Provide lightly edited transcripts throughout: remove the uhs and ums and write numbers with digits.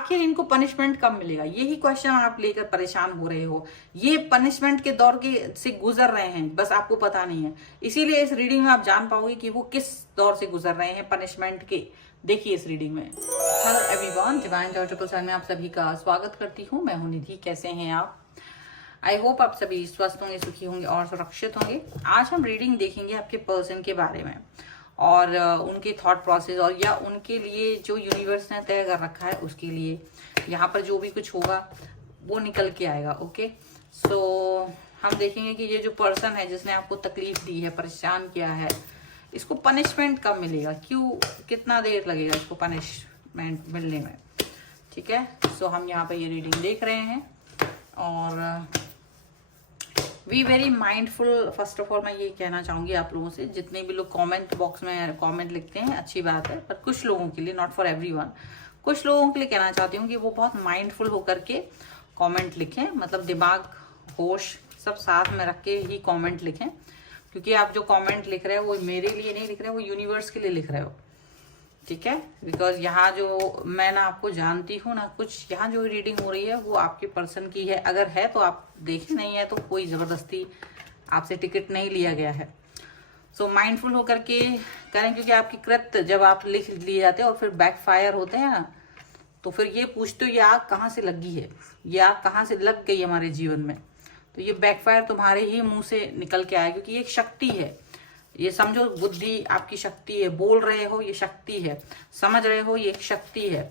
आखिर इनको पनिशमेंट कब मिलेगा, यही क्वेश्चन आप लेकर परेशान हो रहे हो। ये पनिशमेंट के दौर के से गुजर रहे हैं, बस आपको पता नहीं है। इसीलिए इस रीडिंग में आप जान पाओगे कि वो किस दौर से गुजर रहे हैं पनिशमेंट के। देखिए इस रीडिंग में। हेलो एवरीवन, डिवाइन जॉर्ज प्रसाद में आप सभी का स्वागत करती हूँ। मैं हूँ निधि। कैसे हैं आप? आई होप आप सभी स्वस्थ होंगे, सुखी होंगे और सुरक्षित होंगे। आज हम रीडिंग देखेंगे आपके पर्सन के बारे में और उनके थॉट प्रोसेस और या उनके लिए जो यूनिवर्स ने तय कर रखा है उसके लिए यहाँ पर जो भी कुछ होगा वो निकल के आएगा। ओके, सो हम देखेंगे कि ये जो पर्सन है जिसने आपको तकलीफ दी है, परेशान किया है, इसको पनिशमेंट कब मिलेगा, क्यों, कितना देर लगेगा इसको पनिशमेंट मिलने में। ठीक है, सो हम यहाँ पर ये रीडिंग देख रहे हैं और we very mindful. First of all मैं ये कहना चाहूंगी आप लोगों से, जितने भी लोग कमेंट बॉक्स में कमेंट लिखते हैं अच्छी बात है, पर कुछ लोगों के लिए, नॉट फॉर एवरीवन, कुछ लोगों के लिए कहना चाहती हूँ कि वो बहुत माइंडफुल होकर के कमेंट लिखें। मतलब दिमाग, होश सब साथ में रख के ही कमेंट लिखें, क्योंकि आप जो कमेंट लिख रहे हो वो मेरे लिए नहीं लिख रहे हो, वो यूनिवर्स के लिए लिख रहे हो। ठीक है, बिकॉज यहाँ जो मैं ना आपको जानती हूँ ना कुछ, यहाँ जो रीडिंग हो रही है वो आपके पर्सन की है। अगर है तो आप देखें, नहीं है तो कोई जबरदस्ती आपसे टिकट नहीं लिया गया है। सो माइंडफुल होकर के करें, क्योंकि आपकी कृत्य जब आप लिख लिए जाते हैं और फिर बैकफायर होते हैं ना, तो फिर ये पूछते हो ये आग कहाँ से लगी है, ये आग कहाँ से लग गई हमारे जीवन में, तो ये बैकफायर तुम्हारे ही मुंह से निकल के आया, क्योंकि ये एक शक्ति है। ये समझो, बुद्धि आपकी शक्ति है, बोल रहे हो ये शक्ति है, समझ रहे हो ये एक शक्ति है।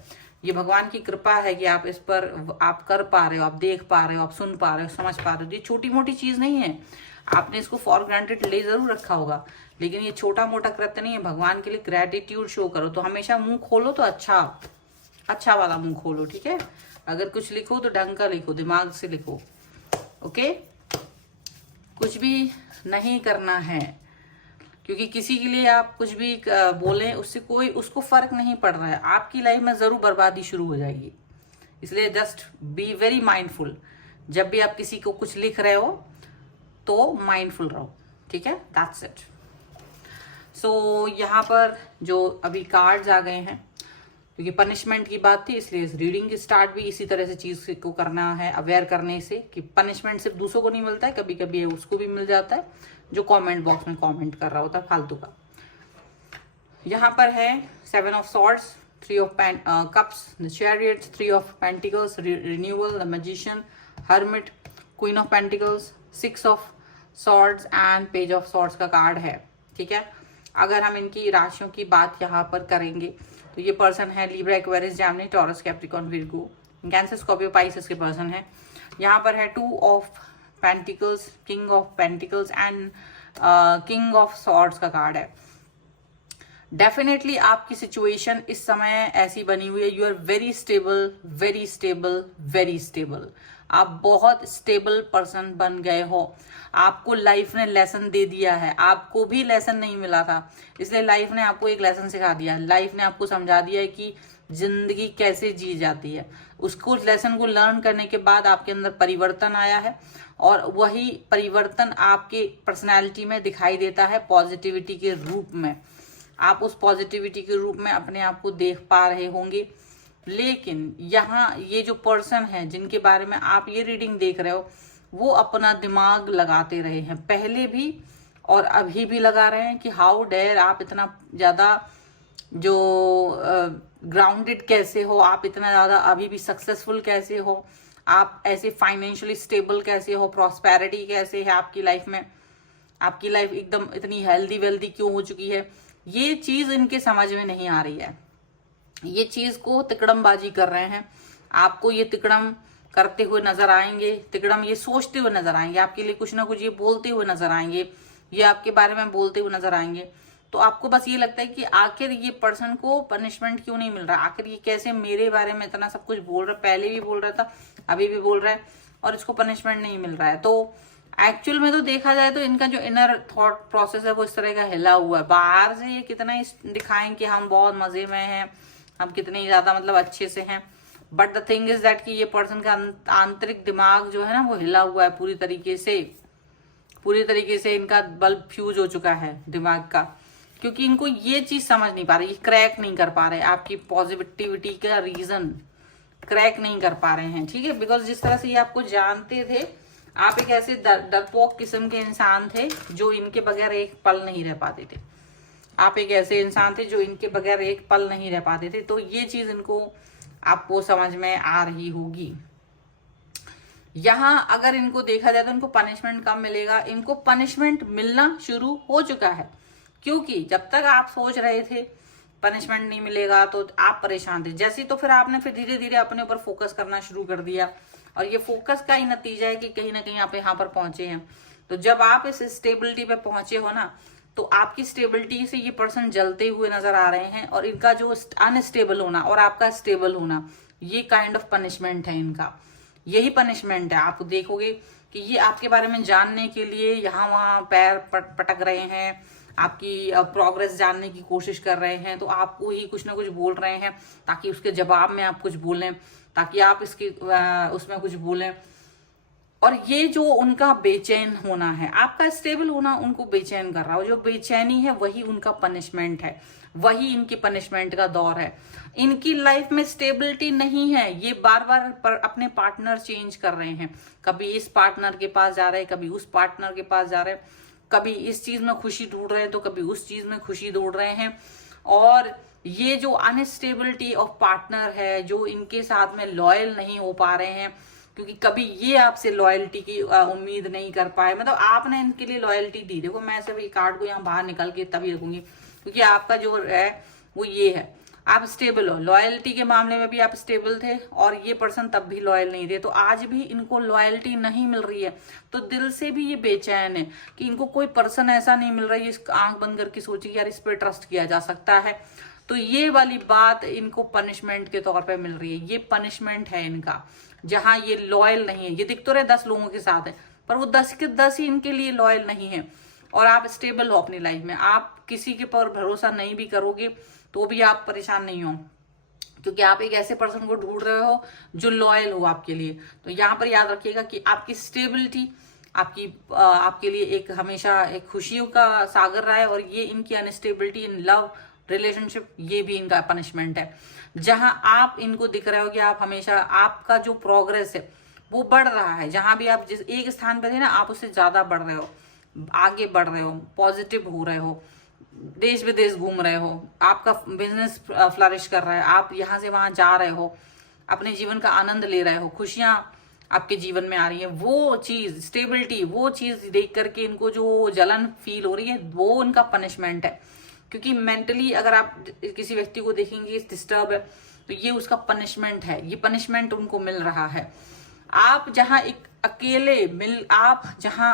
ये भगवान की कृपा है कि आप इस पर आप कर पा रहे हो, आप देख पा रहे हो, आप सुन पा रहे हो, समझ पा रहे हो। ये छोटी मोटी चीज नहीं है, आपने इसको फॉर ग्रांटेड ले जरूर रखा होगा, लेकिन ये छोटा मोटा कृत्य नहीं है। भगवान के लिए ग्रेटिट्यूड शो करो। तो हमेशा मुंह खोलो तो अच्छा वाला मुंह खोलो। ठीक है, अगर कुछ लिखो तो ढंग का लिखो, दिमाग से लिखो। ओके, कुछ भी नहीं करना है, क्योंकि किसी के लिए आप कुछ भी बोलें उससे कोई उसको फर्क नहीं पड़ रहा है, आपकी लाइफ में जरूर बर्बादी शुरू हो जाएगी। इसलिए जस्ट बी वेरी माइंडफुल। जब भी आप किसी को कुछ लिख रहे हो तो माइंडफुल रहो। ठीक है, दैट्स इट। सो यहाँ पर जो अभी कार्ड्स आ गए हैं, क्योंकि पनिशमेंट की बात थी, इसलिए इस रीडिंग की स्टार्ट भी इसी तरह से चीज को करना है, अवेयर करने से कि पनिशमेंट सिर्फ दूसरों को नहीं मिलता है, कभी कभी उसको भी मिल जाता है जो कमेंट बॉक्स में कमेंट कर रहा होता है फालतू का। यहाँ पर है 7 of swords, 3 of cups, the chariot, 3 of pentacles, renewal, the magician, hermit, queen of pentacles, 6 of swords and page of swords का कार्ड है। ठीक है, अगर हम इनकी राशियों की बात यहाँ पर करेंगे तो ये पर्सन है Libra, Aquarius, Gemini, Taurus, Capricorn, Virgo, Cancer, Scorpio, Pisces के पर्सन है। यहाँ पर है 2 of pentacles, king of pentacles and king of swords का कार्ड है। डेफिनेटली आपकी सिचुएशन इस समय ऐसी बनी हुई है, you are very stable, very stable, very stable. आप बहुत स्टेबल पर्सन बन गए हो। आपको लाइफ ने लेसन दे दिया है, आपको भी लेसन नहीं मिला था, इसलिए लाइफ ने आपको एक लेसन सिखा दिया। लाइफ ने आपको समझा दिया है कि जिंदगी कैसे जी जाती है। उसको लेसन को लर्न करने के बाद आपके अंदर परिवर्तन आया है और वही परिवर्तन आपके पर्सनैलिटी में दिखाई देता है पॉजिटिविटी के रूप में। आप उस पॉजिटिविटी के रूप में अपने आप को देख पा रहे होंगे। लेकिन यहाँ ये जो पर्सन है जिनके बारे में आप ये रीडिंग देख रहे हो, वो अपना दिमाग लगाते रहे हैं पहले भी और अभी भी लगा रहे हैं कि हाउ डेयर आप इतना ज्यादा जो ग्राउंडेड कैसे हो, आप इतना ज्यादा अभी भी सक्सेसफुल कैसे हो, आप ऐसे फाइनेंशियली स्टेबल कैसे हो, प्रॉस्पेरिटी कैसे है आपकी लाइफ में, आपकी लाइफ एकदम इतनी हेल्दी वेल्दी क्यों हो चुकी है। ये चीज इनके समझ में नहीं आ रही है। ये चीज को तिकड़मबाजी कर रहे हैं, आपको ये तिकड़म करते हुए नजर आएंगे, तिकड़म ये सोचते हुए नजर आएंगे, आपके लिए कुछ ना कुछ ये बोलते हुए नजर आएंगे, ये आपके बारे में बोलते हुए नजर आएंगे। तो आपको बस ये लगता है कि आखिर ये पर्सन को पनिशमेंट क्यों नहीं मिल रहा, आखिर ये कैसे मेरे बारे में इतना सब कुछ बोल रहा है, पहले भी बोल रहा था, अभी भी बोल रहा है और इसको पनिशमेंट नहीं मिल रहा है। तो एक्चुअल में तो देखा जाए तो इनका जो इनर थॉट प्रोसेस है वो इस तरह का हिला हुआ है। बाहर से ये कितना ही दिखाएं कि हम बहुत मजे में हैं, हम कितने ज्यादा मतलब अच्छे से हैं, but the thing is that कि ये पर्सन का आंतरिक दिमाग जो है ना वो हिला हुआ है पूरी तरीके से इनका बल्ब फ्यूज हो चुका है दिमाग का, क्योंकि इनको ये चीज समझ नहीं पा रही, क्रैक नहीं कर पा रहे आपकी पॉजिटिविटी का रीजन। क्रैक नहीं कर पा रहे हैं, ठीक है। बिकॉज जिस तरह से ये आपको जानते थे, आप एक ऐसे डरपोक किस्म के इंसान थे जो इनके बगैर एक पल नहीं रह पाते थे। आप एक ऐसे इंसान थे जो इनके बगैर एक पल नहीं रह पाते थे। तो ये चीज इनको आपको समझ में आ रही होगी। यहाँ अगर इनको देखा जाए तो इनको पनिशमेंट कब मिलेगा, इनको पनिशमेंट मिलना शुरू हो चुका है। क्योंकि जब तक आप सोच रहे थे पनिशमेंट नहीं मिलेगा तो आप परेशान थे, जैसे तो फिर आपने फिर धीरे धीरे अपने ऊपर फोकस करना शुरू कर दिया, और ये फोकस का ही नतीजा है कि कहीं ना कहीं आप यहाँ पर पहुंचे हैं। तो जब आप इस स्टेबिलिटी पे पहुंचे हो ना, तो आपकी स्टेबिलिटी से ये पर्सन जलते हुए नजर आ रहे हैं, और इनका जो अनस्टेबल होना और आपका स्टेबल होना, ये काइंड ऑफ पनिशमेंट है इनका। यही पनिशमेंट है। आप देखोगे कि ये आपके बारे में जानने के लिए यहाँ वहां पैर पटक रहे हैं, आपकी प्रोग्रेस जानने की कोशिश कर रहे हैं, तो आपको ही कुछ ना कुछ बोल रहे हैं ताकि उसके जवाब में आप कुछ बोलें, ताकि आप इसके उसमें कुछ बोलें। और ये जो उनका बेचैन होना है, आपका स्टेबल होना उनको बेचैन कर रहा है। जो बेचैनी है वही उनका पनिशमेंट है, वही इनकी पनिशमेंट का दौर है। इनकी लाइफ में स्टेबिलिटी नहीं है, ये बार बार अपने पार्टनर चेंज कर रहे हैं। कभी इस पार्टनर के पास जा रहे हैं, कभी उस पार्टनर के पास जा रहे हैं, कभी इस चीज में खुशी ढूंढ रहे हैं तो कभी उस चीज में खुशी ढूंढ रहे हैं। और ये जो अनस्टेबिलिटी ऑफ पार्टनर है, जो इनके साथ में लॉयल नहीं हो पा रहे हैं, क्योंकि कभी ये आपसे लॉयल्टी की उम्मीद नहीं कर पाए, मतलब आपने इनके लिए लॉयल्टी दी। देखो मैं सिर्फ ये कार्ड को यहाँ बाहर निकल के तभी रखूंगी, क्योंकि आपका जो है वो ये है, आप स्टेबल हो। लॉयल्टी के मामले में भी आप स्टेबल थे, और ये पर्सन तब भी लॉयल नहीं थे, तो आज भी इनको लॉयल्टी नहीं मिल रही है। तो दिल से भी ये बेचैन है कि इनको कोई पर्सन ऐसा नहीं मिल रहा है जिस आंख बंद करके सोचे यार इस पर ट्रस्ट किया जा सकता है। तो ये वाली बात इनको पनिशमेंट के तौर पे मिल रही है। ये पनिशमेंट है इनका, जहां ये लॉयल नहीं है। ये दिख तो रहे 10 लोगों के साथ है, पर वो 10 के 10 ही इनके लिए लॉयल नहीं है। और आप स्टेबल हो अपनी लाइफ में, आप किसी के पर भरोसा नहीं भी करोगे तो भी आप परेशान नहीं हो, क्योंकि आप एक ऐसे पर्सन को ढूंढ रहे हो जो लॉयल हो आपके लिए। तो यहाँ पर याद रखिएगा कि आपकी स्टेबिलिटी आपके लिए एक हमेशा एक खुशियों का सागर रहा है, और ये इनकी अनस्टेबिलिटी इन लव रिलेशनशिप, ये भी इनका पनिशमेंट है। जहां आप इनको दिख रहे हो कि आप हमेशा, आपका जो प्रोग्रेस है वो बढ़ रहा है, जहां भी आप जिस एक स्थान पे थे ना, आप उससे ज्यादा बढ़ रहे हो, आगे बढ़ रहे हो, पॉजिटिव हो रहे हो, देश विदेश घूम रहे हो, आपका बिजनेस फ्लरिश कर रहा है, आप यहाँ से वहां जा रहे हो, अपने जीवन का आनंद ले रहे हो, खुशियां आपके जीवन में आ रही है। वो चीज स्टेबिलिटी, वो चीज देख करके इनको जो जलन फील हो रही है, वो उनका पनिशमेंट है। क्योंकि मेंटली अगर आप किसी व्यक्ति को देखेंगे डिस्टर्ब है, तो ये उसका पनिशमेंट है, ये पनिशमेंट उनको मिल रहा है। आप जहां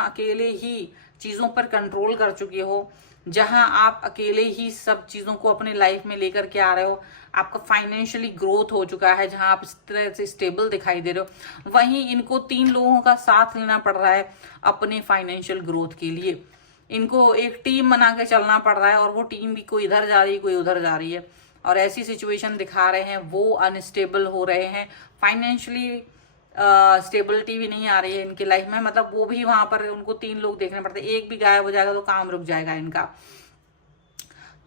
अकेले ही चीजों पर कंट्रोल कर चुके हो, जहां आप अकेले ही सब चीजों को अपने लाइफ में लेकर के आ रहे हो, आपका फाइनेंशियली ग्रोथ हो चुका है, जहां आप इस तरह से स्टेबल दिखाई दे रहे हो, वहीं इनको 3 लोगों का साथ लेना पड़ रहा है अपने फाइनेंशियल ग्रोथ के लिए। इनको एक टीम बना के चलना पड़ रहा है, और वो टीम भी कोई इधर जा रही है, कोई उधर जा रही है, और ऐसी सिचुएशन दिखा रहे हैं। वो अनस्टेबल हो रहे हैं, फाइनेंशियली स्टेबिलिटी भी नहीं आ रही है इनकी लाइफ में, मतलब वो भी वहां पर उनको 3 लोग देखने पड़ते हैं। एक भी गायब हो जाएगा तो काम रुक जाएगा इनका।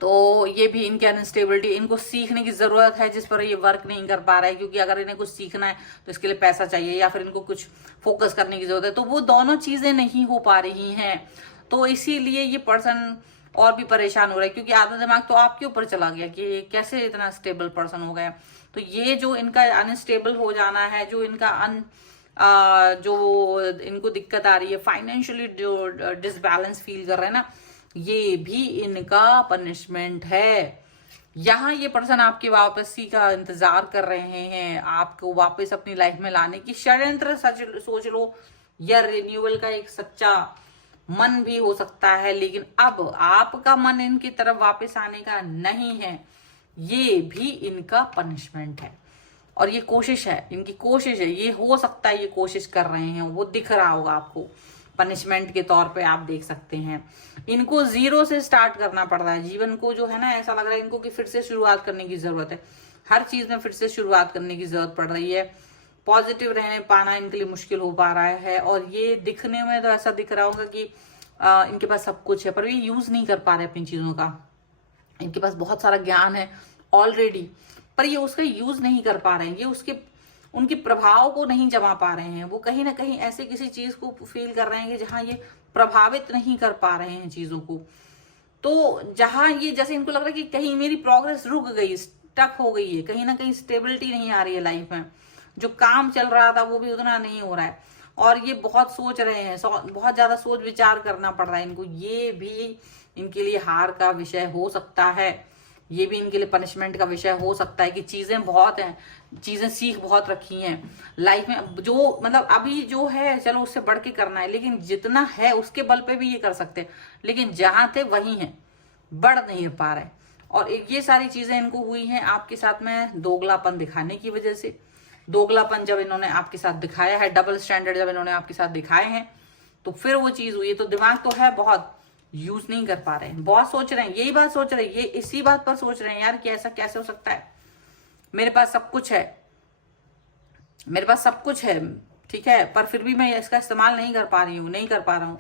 तो ये भी इनकी अनस्टेबिलिटी, इनको सीखने की जरूरत है जिस पर ये वर्क नहीं कर पा रहा है, क्योंकि अगर इन्हें कुछ सीखना है तो इसके लिए पैसा चाहिए, या फिर इनको कुछ फोकस करने की जरूरत है, तो वो दोनों चीजें नहीं हो पा रही हैं। तो इसीलिए ये पर्सन और भी परेशान हो रहा है, क्योंकि आधा दिमाग तो आपके ऊपर चला गया कि कैसे इतना स्टेबल पर्सन हो गया। तो ये जो इनका अनस्टेबल हो जाना है, जो इनका जो इनको दिक्कत आ रही है, फाइनेंशियली जो डिसबैलेंस फील कर रहे हैं ना, ये भी इनका पनिशमेंट है। यहाँ ये पर्सन आपकी वापसी का इंतजार कर रहे हैं, आपको वापस अपनी लाइफ में लाने की षड्यंत्र सोच लो, या रिन्यूअल का एक सच्चा मन भी हो सकता है। लेकिन अब आपका मन इनकी तरफ वापस आने का नहीं है, ये भी इनका पनिशमेंट है। और ये कोशिश है, इनकी कोशिश है, ये हो सकता है ये कोशिश कर रहे हैं, वो दिख रहा होगा आपको पनिशमेंट के तौर पे, आप देख सकते हैं। इनको 0 से स्टार्ट करना पड़ रहा है जीवन को, जो है ना, ऐसा लग रहा है इनको कि फिर से शुरुआत करने की जरूरत है, हर चीज में फिर से शुरुआत करने की जरूरत पड़ रही है। पॉजिटिव रहने पाना इनके लिए मुश्किल हो पा रहा है, और ये दिखने में तो ऐसा दिख रहा होगा कि इनके पास सब कुछ है, पर ये यूज नहीं कर पा रहे अपनी चीजों का। इनके पास बहुत सारा ज्ञान है ऑलरेडी, पर ये उसका यूज नहीं कर पा रहे हैं, ये उसके उनके प्रभाव को नहीं जमा पा रहे हैं। वो कहीं ना कहीं ऐसे किसी चीज को फील कर रहे हैं कि जहां ये प्रभावित नहीं कर पा रहे हैं चीजों को। तो जहां ये जैसे इनको लग रहा है कि कहीं मेरी प्रोग्रेस रुक गई, स्टक हो गई है, कहीं ना कहीं स्टेबिलिटी नहीं आ रही है लाइफ में, जो काम चल रहा था वो भी उतना नहीं हो रहा है, और ये बहुत सोच रहे हैं, बहुत ज्यादा सोच विचार करना पड़ रहा है इनको। ये भी इनके लिए हार का विषय हो सकता है, ये भी इनके लिए पनिशमेंट का विषय हो सकता है कि चीजें बहुत हैं, चीजें सीख बहुत रखी हैं लाइफ में, जो मतलब अभी जो है चलो उससे बढ़ के करना है, लेकिन जितना है उसके बल पे भी ये कर सकते हैं, लेकिन जहां थे वही हैं, बढ़ नहीं पा रहे। और ये सारी चीजें इनको हुई हैं आपके साथ में दोगलापन दिखाने की वजह से। दोगलापन जब इन्होंने आपके साथ दिखाया है, डबल स्टैंडर्ड जब इन्होंने आपके साथ दिखाए हैं, तो फिर वो चीज हुई। तो दिमाग तो है बहुत, यूज नहीं कर पा रहे हैं, बहुत सोच रहे हैं, यही बात सोच रहे हैं, ये इसी बात पर सोच रहे हैं यार कि ऐसा कैसे हो सकता है, मेरे पास सब कुछ है, मेरे पास सब कुछ है, ठीक है, पर फिर भी मैं इसका इस्तेमाल नहीं कर पा रही हूँ, नहीं कर पा रहा हूँ।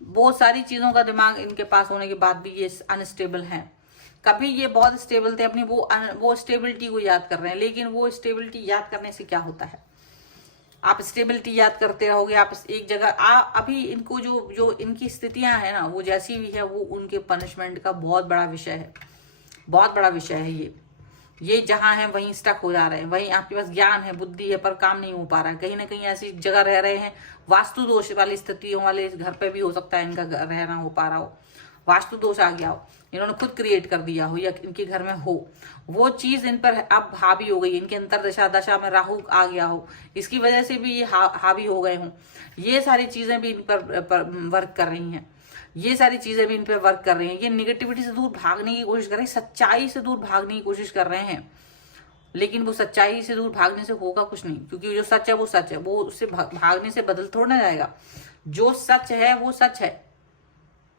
बहुत सारी चीजों का दिमाग इनके पास होने के बाद भी ये अनस्टेबल है। कभी ये बहुत स्टेबल थे, अपनी वो स्टेबिलिटी को याद कर रहे हैं, लेकिन वो स्टेबिलिटी याद करने से क्या होता है, आप स्टेबिलिटी याद करते रहोगे, आप एक जगह अभी इनको जो जो इनकी स्थितियां है ना, वो जैसी भी है, वो उनके पनिशमेंट का बहुत बड़ा विषय है, बहुत बड़ा विषय है ये जहां है वहीं स्टक हो जा रहे हैं, वहीं आपके पास ज्ञान है, बुद्धि है, पर काम नहीं हो पा रहा है, कहीं ना कहीं ऐसी जगह रह रहे हैं, वास्तु दोष वाली स्थितियों वाले घर पे भी हो सकता है इनका रहना हो पा रहा हो, वास्तु दोष आ गया हो, इन्होंने खुद क्रिएट कर दिया हो, या इनके घर में हो, वो चीज इन पर अब हावी हो गई, इनके अंतर दशा में राहु आ गया हो, इसकी वजह से भी ये हावी हो गए हों, ये सारी चीजें भी इन पर वर्क कर रही हैं, ये सारी चीजें भी इन पर वर्क कर रही हैं। ये निगेटिविटी से दूर भागने की कोशिश कर रहे हैं, सच्चाई से दूर भागने की कोशिश कर रहे हैं, लेकिन वो सच्चाई से दूर भागने से होगा कुछ नहीं, क्योंकि जो सच है वो सच है, वो उससे भागने से बदल थोड़ा ना जाएगा। जो सच है वो सच है।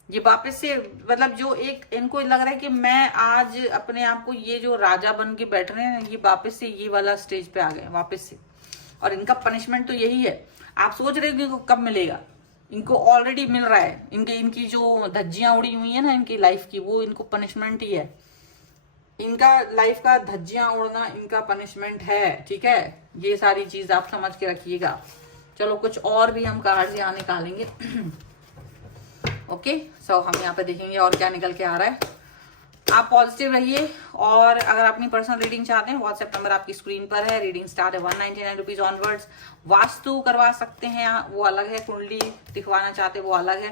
ये वापस से मतलब जो एक इनको लग रहा है कि मैं आज अपने आप को ये जो राजा बन के बैठ रहे हैं, ये वापस से ये वाला स्टेज पे आ गए वापस से, और इनका पनिशमेंट तो यही है। आप सोच रहे हो कि इनको कब मिलेगा, इनको ऑलरेडी मिल रहा है, इनकी जो धज्जियां उड़ी हुई है ना इनकी लाइफ की, वो इनको पनिशमेंट ही है, इनका लाइफ का धज्जियां उड़ना इनका पनिशमेंट है, ठीक है। ये सारी चीज आप समझ के रखिएगा। चलो कुछ और भी हम कार्ड यहाँ निकालेंगे। ओके, सो हम यहाँ पे देखेंगे और क्या निकल के आ रहा है। आप पॉजिटिव रहिए, और अगर अपनी पर्सनल रीडिंग चाहते हैं, व्हाट्सएप नंबर आपकी स्क्रीन पर है, रीडिंग स्टार्ट है 199 रुपीज ऑनवर्ड्स। वास्तु करवा सकते हैं वो अलग है, कुंडली दिखवाना चाहते हैं वो अलग है,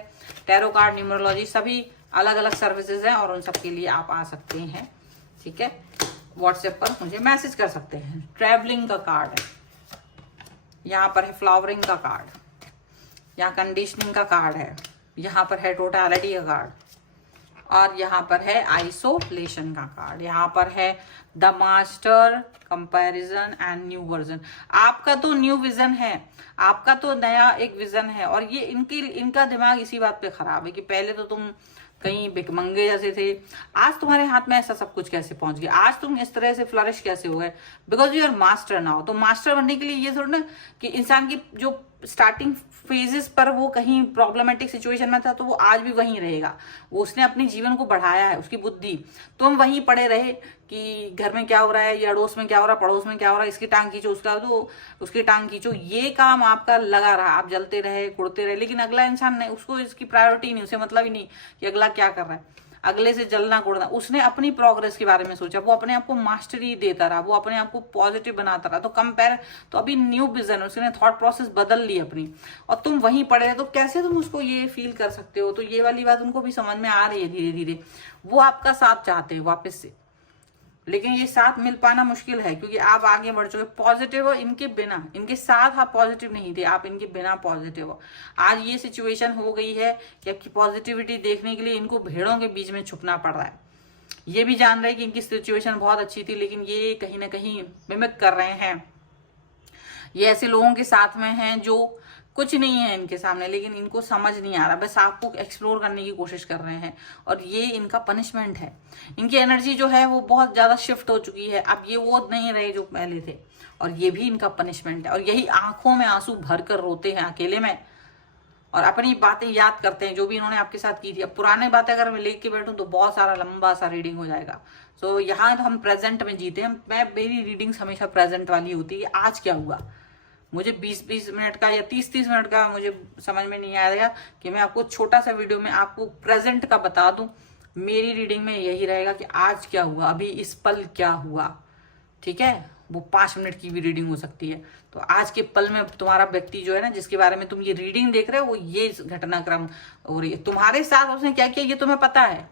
टैरो कार्ड, न्यूमरोलॉजी, सभी अलग अलग सर्विसेज हैं, और उन सब के लिए आप आ सकते हैं, ठीक है। व्हाट्सएप पर मुझे मैसेज कर सकते हैं। ट्रैवलिंग का कार्ड है, यहाँ पर है फ्लावरिंग का कार्ड, यहाँ कंडीशनिंग का कार्ड है, यहाँ पर है टोटलिटी का कार्ड, और यहाँ पर है आइसोलेशन का कार्ड, यहाँ पर है the master, comparison and new version. आपका तो न्यू विजन है, आपका तो नया एक विजन है, और ये इनका दिमाग इसी बात पे खराब है कि पहले तो तुम कहीं भिखमंगे जैसे थे, आज तुम्हारे हाथ में ऐसा सब कुछ कैसे पहुंच गया, आज तुम इस तरह से फ्लरिश कैसे हो गए, because you are master now. तो मास्टर बनने के लिए ये थोड़ा ना कि इंसान की जो स्टार्टिंग फेजेस पर वो कहीं प्रॉब्लमेटिक सिचुएशन में था, तो वो आज भी वहीं रहेगा, वो उसने अपने जीवन को बढ़ाया है, उसकी बुद्धि। तुम वहीं पड़े रहे कि घर में क्या हो रहा है, या अड़ोस में क्या हो रहा है, पड़ोस में क्या हो रहा है, इसकी टांग खींचो, उसकी टांग खींचो, ये काम आपका लगा रहा, आप जलते रहे, कुड़ते रहे, लेकिन अगला इंसान नहीं, उसको इसकी प्रायोरिटी नहीं, उसे मतलब ही नहीं कि अगला क्या कर रहा है, अगले से जलना कुड़ना। उसने अपनी प्रोग्रेस के बारे में सोचा, वो अपने आप को मास्टरी देता रहा, वो अपने आप को पॉजिटिव बनाता रहा। तो कंपेयर, तो अभी न्यू विजन, उसने थॉट प्रोसेस बदल ली अपनी, और तुम वहीं पड़े रहे, तो कैसे तुम उसको ये फील कर सकते हो। तो ये वाली बात उनको भी समझ में आ रही है धीरे धीरे, वो आपका साथ चाहते हैं वापस से, लेकिन ये साथ मिल पाना मुश्किल है, क्योंकि आप आगे बढ़ चुके, पॉजिटिव हो इनके बिना, इनके साथ आप पॉजिटिव नहीं थे, आप इनके बिना पॉजिटिव हो। आज ये सिचुएशन हो गई है कि आपकी पॉजिटिविटी देखने के लिए इनको भेड़ों के बीच में छुपना पड़ रहा है। ये भी जान रहे हैं कि इनकी सिचुएशन बहुत अच्छी थी, लेकिन ये कहीं ना कहीं मिमिक कर रहे हैं। ये ऐसे लोगों के साथ में हैं जो कुछ नहीं है इनके सामने, लेकिन इनको समझ नहीं आ रहा, बस आपको एक्सप्लोर करने की कोशिश कर रहे हैं, और ये इनका पनिशमेंट है। इनकी एनर्जी जो है वो बहुत ज्यादा शिफ्ट हो चुकी है, अब ये वो नहीं रहे जो पहले थे, और ये भी इनका पनिशमेंट है। और यही आंखों में आंसू भर कर रोते हैं अकेले में, और अपनी बातें याद करते हैं जो भी इन्होंने आपके साथ की थी। अब पुरानी बातें अगर मैं लेके बैठूं तो बहुत सारा लंबा सा रीडिंग हो जाएगा। सो यहाँ तो हम प्रेजेंट में जीते हैं। मेरी रीडिंग्स हमेशा प्रेजेंट वाली होती है। आज क्या हुआ, मुझे 20-20 मिनट का या 30-30 मिनट का मुझे समझ में नहीं आएगा कि मैं आपको छोटा सा वीडियो में आपको प्रेजेंट का बता दूं। मेरी रीडिंग में यही रहेगा कि आज क्या हुआ, अभी इस पल क्या हुआ, ठीक है। वो 5 मिनट की भी रीडिंग हो सकती है। तो आज के पल में तुम्हारा व्यक्ति जो है ना, जिसके बारे में तुम ये रीडिंग देख रहे हो, वो ये घटनाक्रम हो रही है तुम्हारे साथ। उसने क्या किया ये तुम्हें पता है,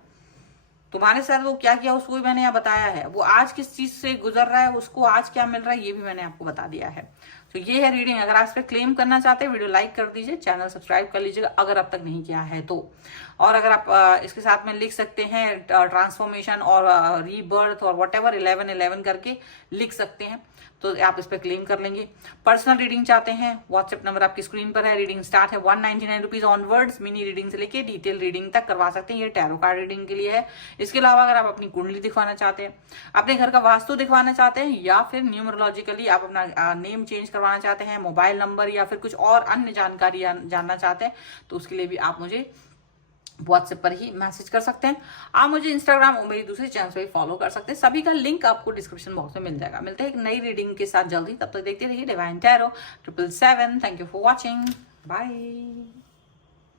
तुम्हारे साथ वो क्या किया उसको भी मैंने यहाँ बताया है। वो आज किस चीज से गुजर रहा है, उसको आज क्या मिल रहा है, ये भी मैंने आपको बता दिया है। तो ये है रीडिंग। अगर आप इस पर क्लेम करना चाहते हैं, वीडियो लाइक कर दीजिए, चैनल सब्सक्राइब कर लीजिएगा अगर अब तक नहीं किया है तो। और अगर आप इसके साथ में लिख सकते हैं ट्रांसफॉर्मेशन और रीबर्थ और वट एवर 11-11 करके लिख सकते हैं, तो आप इस पर क्लेम कर लेंगे। पर्सनल रीडिंग चाहते हैं, व्हाट्सएप नंबर आपकी स्क्रीन पर है। रीडिंग स्टार्ट है 199 रुपीज ऑनवर्ड्स। मिनी रीडिंग से लेके डिटेल रीडिंग तक करवा सकते हैं। ये टैरो कार्ड रीडिंग के लिए है। इसके अलावा अगर आप अपनी कुंडली दिखवाना चाहते हैं, अपने घर का वास्तु दिखवाना चाहते हैं, या फिर न्यूमरोलॉजिकली आप अपना नेम चेंज करवाना चाहते हैं, मोबाइल नंबर या फिर कुछ और अन्य जानकारी जानना चाहते हैं, तो उसके लिए भी आप मुझे व्हाट्सएप पर ही मैसेज कर सकते हैं। आप मुझे इंस्टाग्राम और मेरी दूसरी चैनल पे फॉलो कर सकते हैं। सभी का लिंक आपको डिस्क्रिप्शन बॉक्स में मिल जाएगा। मिलते हैं एक नई रीडिंग के साथ जल्दी। तब तक देखते रहिए Divine Tarot 777। Thank you for watching. Bye.